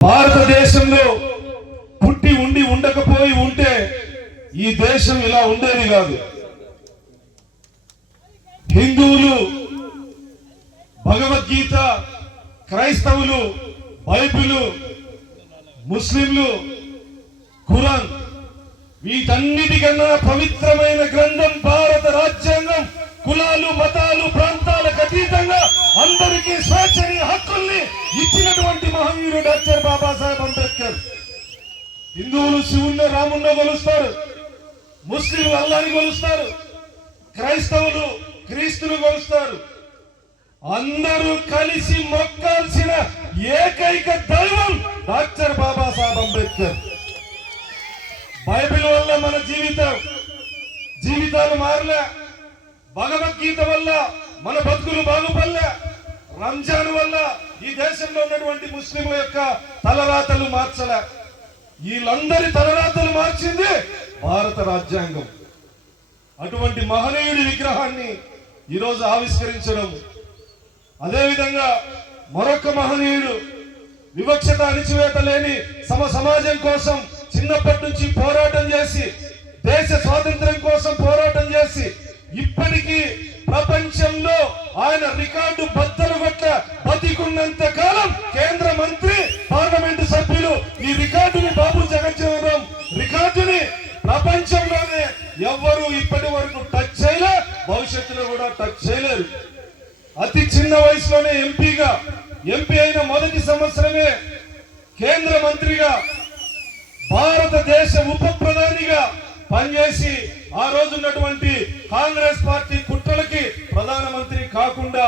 భారతదేశంలో పుట్టి ఉండి ఉండకపోయి ఉంటే ఈ దేశం ఇలా ఉండేది కాదు. హిందువులు భగవద్గీత, క్రైస్తవులు బైబిల్, ముస్లింలు ఖురాన్, వీటన్నిటికన్నా పవిత్రమైన గ్రంథం భారత రాజ్యాంగం. కులాలు, మతాలు, ప్రాంతాలకు అతీతంగా అందరికీ స్వేచ్ఛని, హక్కుల్ని ఇచ్చినటువంటి మహనీయుడు డాక్టర్ బాబాసాహెబ్ అంబేద్కర్. హిందువులు శివుణ్ణి, రాముణ్ణి కొలుస్తారు, ముస్లింలు అల్లాని కొలుస్తారు, క్రైస్తవులు క్రీస్తును కొలుస్తారు. అందరూ కలిసి మొక్కాల్సిన ఏకైక దైవం డాక్టర్ బాబాసాహెబ్ అంబేద్కర్. బైబిల్ వల్ల మన జీవితాలు మారలే, భగవద్గీత వల్ల మన బతుకులు బాగుపడలే, రంజాన్ వల్ల ఈ దేశంలో ఉన్నటువంటి ముస్లింల యొక్క తలరాతలు మార్చలే. వీళ్ళందరి తలరాతలు మార్చింది భారత రాజ్యాంగం. అటువంటి మహనీయుడి విగ్రహాన్ని ఈరోజు ఆవిష్కరించడం, అదేవిధంగా మరొక మహనీయుడు వివక్షత, అణిచివేత లేని సమాజం కోసం చిన్నప్పటి నుంచి పోరాటం చేసి, దేశ స్వాతంత్ర్యం కోసం పోరాటం చేసి, ఇప్పటికీ ప్రపంచంలో ఆయన రికార్డు బద్దలు కొట్ట బతికున్నంత కాలం కేంద్ర మంత్రి, పార్లమెంటు సభ్యులు ఈ రికార్డుని, బాబు జగజ్జీవన్ రామ్ రికార్డుని ప్రపంచంలోనే ఎవ్వరూ ఇప్పటి వరకు టచ్ చేయలే, భవిష్యత్తులో కూడా టచ్ చేయలేరు. అతి చిన్న వయసులోనే ఎంపీ అయిన మొదటి సంవత్సరమే కేంద్ర మంత్రిగా, భారతదేశ ఉప ప్రధానిగా పనిచేసి ఆ రోజు ఉన్నటువంటి కాంగ్రెస్ పార్టీ కుట్రలకి ప్రధానమంత్రి కాకుండా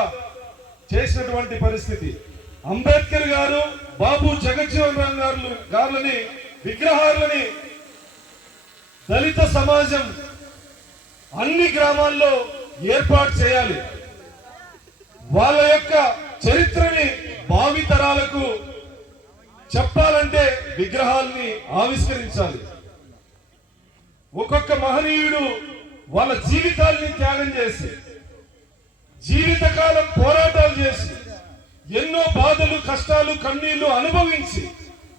చేసినటువంటి పరిస్థితి. అంబేద్కర్ గారు, బాబు జగజ్జీవన్ రామ్ గారులని విగ్రహాలని దళిత సమాజం అన్ని గ్రామాల్లో ఏర్పాటు చేయాలి. వాళ్ళ యొక్క చరిత్రని భావితరాలకు చెప్పాలంటే విగ్రహాల్ని ఆవిష్కరించాలి. ఒక్కొక్క మహనీయుడు వాళ్ళ జీవితాల్ని త్యాగం చేసి, జీవితకాలం పోరాటాలు చేసి, ఎన్నో బాధలు, కష్టాలు, కన్నీళ్లు అనుభవించి,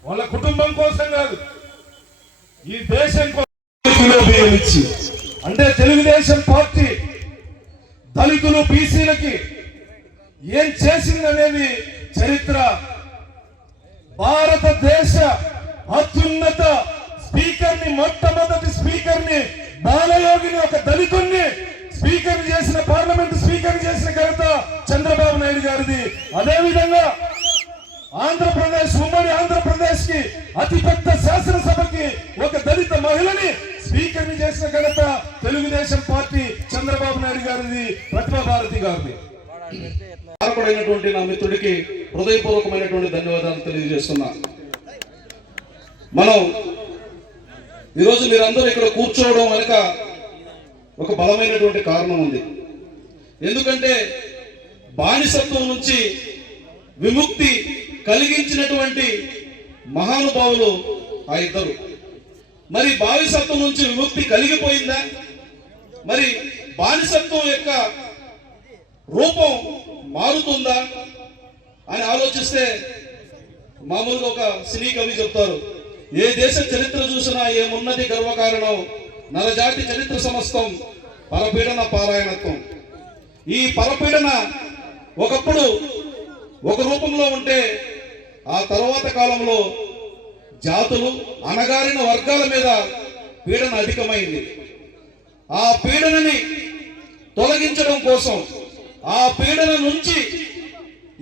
వాళ్ళ కుటుంబం కోసం కాదు, ఈ దేశం కోసం ఇచ్చి, అంటే తెలుగుదేశం పార్టీ దళితులు, బీసీలకి ఏం చేసిందనేది చరిత్ర. భారతదేశ అత్యున్నత స్పీకర్ని, మొట్టమొదటి స్పీకర్ని, బాలయోగిని, ఒక దళితుణ్ణి స్పీకర్ చేసిన, పార్లమెంట్ స్పీకర్ చేసిన ఘనత చంద్రబాబు నాయుడు గారిది. అదేవిధంగా ఆంధ్రప్రదేశ్, ఉమ్మడి ఆంధ్రప్రదేశ్ కి అతిపెద్ద శాసనసభకి ఒక దళిత మహిళని స్పీకర్ని చేసిన ఘనత తెలుగుదేశం పార్టీ చంద్రబాబు నాయుడు గారిది, ప్రతిభా భారతి గారిది. కారకుడైనటువంటి నా మిత్రుడికి హృదయపూర్వకమైనటువంటి ధన్యవాదాలు తెలియజేస్తున్నా. మనం ఈరోజు మీరందరూ ఇక్కడ కూర్చోవడం వెనుక ఒక బలమైనటువంటి కారణం ఉంది. ఎందుకంటే బానిసత్వం నుంచి విముక్తి కలిగించినటువంటి మహానుభావులు ఆ ఇద్దరు. మరి బానిసత్వం నుంచి విముక్తి కలిగిపోయిందా? మరి బానిసత్వం యొక్క రూపం మారుతుందా అని ఆలోచిస్తే, మామూలుగా ఒక సినీ కవి చెప్తారు, ఏ దేశ చరిత్ర చూసినా ఏమున్నది గర్వకారణం, నరజాతి చరిత్ర సమస్తం పరపీడన పారాయణత్వం. ఈ పరపీడన ఒకప్పుడు ఒక రూపంలో ఉంటే, ఆ తర్వాత కాలంలో జాతులు, అణగారిన వర్గాల మీద పీడన అధికమైంది. ఆ పీడనని తొలగించడం కోసం, ఆ పీడన నుంచి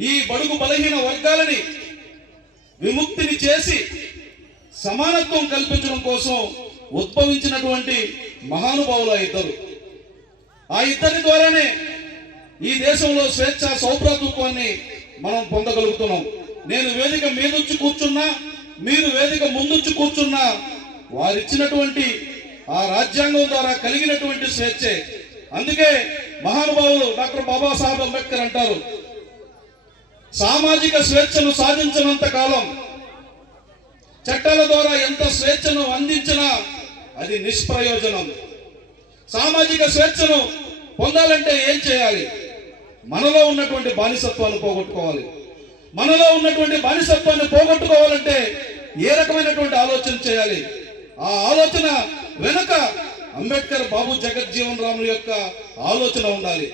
ఈ బడుగు బలహీన వర్గాలని విముక్తిని చేసి సమానత్వం కల్పించడం కోసం ఉద్భవించినటువంటి మహానుభావులు ఇద్దరు. ఆ ఇద్దరి ద్వారానే ఈ దేశంలో స్వేచ్ఛ, సౌభ్రాతృత్వాన్ని మనం పొందగలుగుతున్నాం. నేను వేదిక మీదొచ్చి కూర్చున్నా, మీరు వేదిక ముందొచ్చి కూర్చున్నా, వారిచ్చినటువంటి ఆ రాజ్యాంగం ద్వారా కలిగినటువంటి స్వేచ్ఛే. అందుకే మహానుభావులు డాక్టర్ బాబాసాహెబ్ అంబేద్కర్ అంటారు, సామాజిక స్వేచ్ఛను సాధించినంత కాలం చట్టాల ద్వారా ఎంత స్వేచ్ఛను అందించినా అది నిష్ప్రయోజనం. సామాజిక స్వేచ్ఛను పొందాలంటే ఏం చేయాలి? మనలో ఉన్నటువంటి బానిసత్వాన్ని పోగొట్టుకోవాలి. మనలో ఉన్నటువంటి బానిసత్వాన్ని పోగొట్టుకోవాలంటే ఏ రకమైనటువంటి ఆలోచన చేయాలి? ఆ ఆలోచన వెనుక అంబేద్కర్ బాబు జగజ్జీవన్ రామ్ యొక్క ఆలోచన ఉండాలి.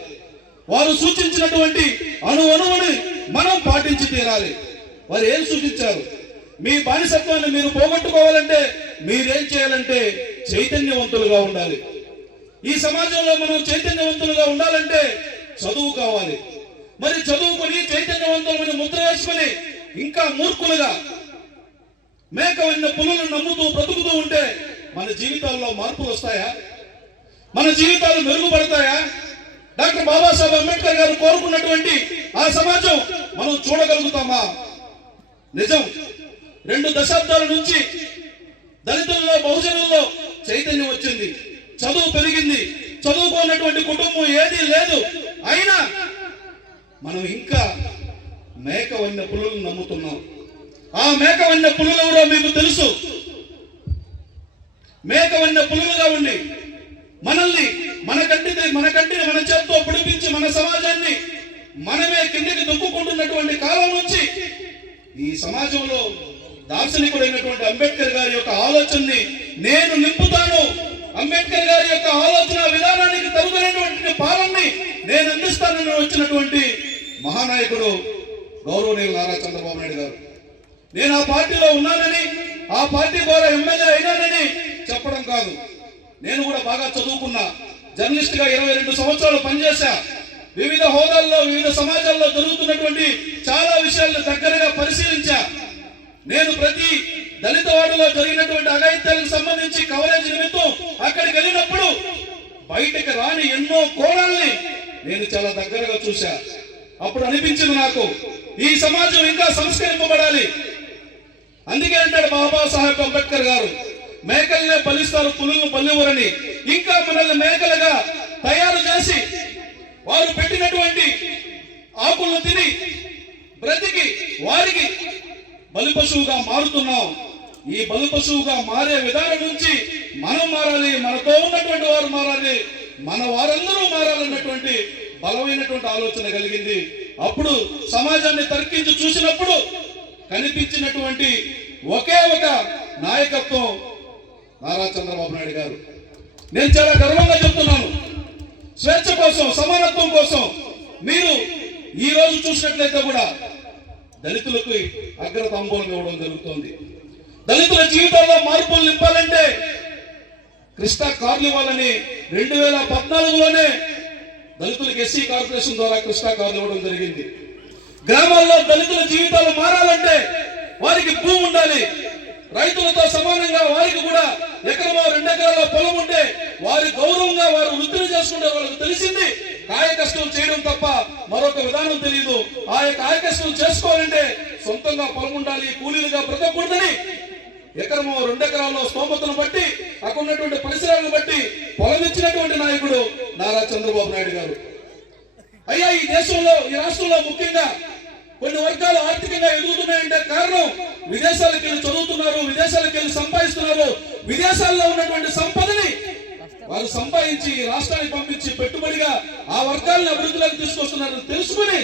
వారు సూచించినటువంటి అణువుని మనం పాటించి తీరాలి. వారు ఏం సూచించారు? మీ బానిసత్వాన్ని మీరు పోగొట్టుకోవాలంటే మీరేం చేయాలంటే చైతన్యవంతులుగా ఉండాలి. ఈ సమాజంలో మనం చైతన్యవంతులుగా ఉండాలంటే చదువు కావాలి. మరి చదువుకొని చైతన్యవంతులని ముద్ర వేసుకొని ఇంకా మూర్ఖులుగా మేక ఉన్న పులులను నమ్ముతూ బ్రతుకుతూ ఉంటే మన జీవితాల్లో మార్పులు వస్తాయా? మన జీవితాలు మెరుగుపడతాయా? డాక్టర్ బాబాసాహెబ్ అంబేద్కర్ గారు కోరుకున్నటువంటి ఆ సమాజం మనం చూడగలుగుతామా? నిజం, 2 దశాబ్దాల నుంచి దళితుల్లో బహుజనుల్లో చైతన్యం వచ్చింది, చదువు పెరిగింది, చదువుకున్నటువంటి కుటుంబం ఏదీ లేదు. అయినా మనం ఇంకా మేక వన్య పులులను నమ్ముతున్నాం. ఆ మేక వన్య పులులు ఎవరో మీకు తెలుసు. మేక వన్య పులులుగా ఉండి మనల్ని మన కంటిని మన చేత్తో పుడిపించి మన సమాజాన్ని మనమే కిందికి దొక్కుకుంటున్నటువంటి కాలం నుంచి ఈ సమాజంలో దార్శనికుడైనటువంటి అంబేద్కర్ గారి యొక్క ఆలోచనని నేను నింపుతాను, అంబేద్కర్ గారి యొక్క ఆలోచన విధానానికి తగుదైనటువంటి పాలనని నేను అందిస్తానని వచ్చినటువంటి మహానాయకుడు గౌరవనీయులు నారా చంద్రబాబు నాయుడు గారు. నేను ఆ పార్టీలో ఉన్నానని, ఆ పార్టీ ద్వారా ఎమ్మెల్యే అయినానని చెప్పడం కాదు. నేను కూడా బాగా చదువుకున్నా, జర్నలిస్ట్ గా 22 సంవత్సరాలు పనిచేశా. వివిధ హోదాల్లో వివిధ సమాజాల్లో జరుగుతున్నటువంటి చాలా విషయాలను దగ్గరగా పరిశీలించా. నేను ప్రతి దళిత వాడలో జరిగినటువంటి అఘాయిత్యాలకు సంబంధించి కవరేజ్ నిమిత్తం అక్కడికి వెళ్ళినప్పుడు బయటకు రాని ఎన్నో కోణాలని నేను చాలా దగ్గరగా చూశా. అప్పుడు అనిపించింది నాకు, ఈ సమాజం ఇంకా సంస్కరింపబడాలి. అందుకే అంటాడు బాబాసాహెబ్ అంబేద్కర్ గారు, మేకల్నే బలిస్తారు పులులను బలివరని. ఇంకా మనల్ని మేకలుగా తయారు చేసి వారు పెట్టినటువంటి ఆకులను తిని బ్రతికి వారికి బలి పశువుగా మారుతున్నాం. ఈ బలి పశువుగా మారే విధానం నుంచి మనం మారాలి, మనతో ఉన్నటువంటి వారు మారాలి, మన వారందరూ మారాలన్నటువంటి బలమైనటువంటి ఆలోచన కలిగింది. అప్పుడు సమాజాన్ని తర్కించి చూసినప్పుడు కనిపించినటువంటి ఒకే ఒక నాయకత్వం నారా చంద్రబాబు నాయుడు గారు. నేను చాలా గర్వంగా చెప్తున్నాను, స్వేచ్ఛ కోసం, సమానత్వం కోసం మీరు ఈ రోజు చూసినట్లయితే కూడా దళితులకు అగ్రతాంబూలం ఇవ్వడం జరుగుతోంది. దళితుల జీవితాల్లో మార్పులు నింపాలంటే కృష్ణా కార్లు ఇవ్వాలని 2014లోనే దళితులకు ఎస్సీ కార్పొరేషన్ ద్వారా కృష్ణా కార్లు ఇవ్వడం జరిగింది. గ్రామాల్లో దళితుల జీవితాలు మారాలంటే వారికి భూమి ఉండాలి, రైతులతో సమానంగా వారికి కూడా ఎకరమో 2 ఎకరాల పొలం ఉంటే వారి గౌరవంగా వారు వృత్తిని చేసుకుంటే వాళ్ళకి తెలిసింది కాయ కష్టం చేయడం తప్ప మరొక విధానం తెలియదు. ఆ కాయ కష్టం చేసుకోవాలంటే సొంతంగా పొలం ఉండాలి, కూలీలుగా బ్రతకూడదని ఎకరమో 2 ఎకరాల్లో స్తోమతను బట్టి అక్కడ ఉన్నటువంటి పరిసరాలను బట్టి పొలం ఇచ్చినటువంటి నాయకుడు నారా చంద్రబాబు నాయుడు గారు. అయ్యా, ఈ దేశంలో, ఈ రాష్ట్రంలో ముఖ్యంగా కొన్ని వర్గాలు ఆర్థికంగా ఎదుగుతున్నాయంటే కారణం విదేశాలకు వెళ్ళి చదువుతున్నారు, విదేశాలకు వెళ్ళి సంపాదిస్తున్నారు. విదేశాల్లో ఉన్నటువంటి సంపదని వారు సంపాదించి రాష్ట్రానికి పంపించి పెట్టుబడిగా ఆ వర్గాలను అభివృద్ధిలోకి తీసుకొస్తున్నారని తెలుసుకుని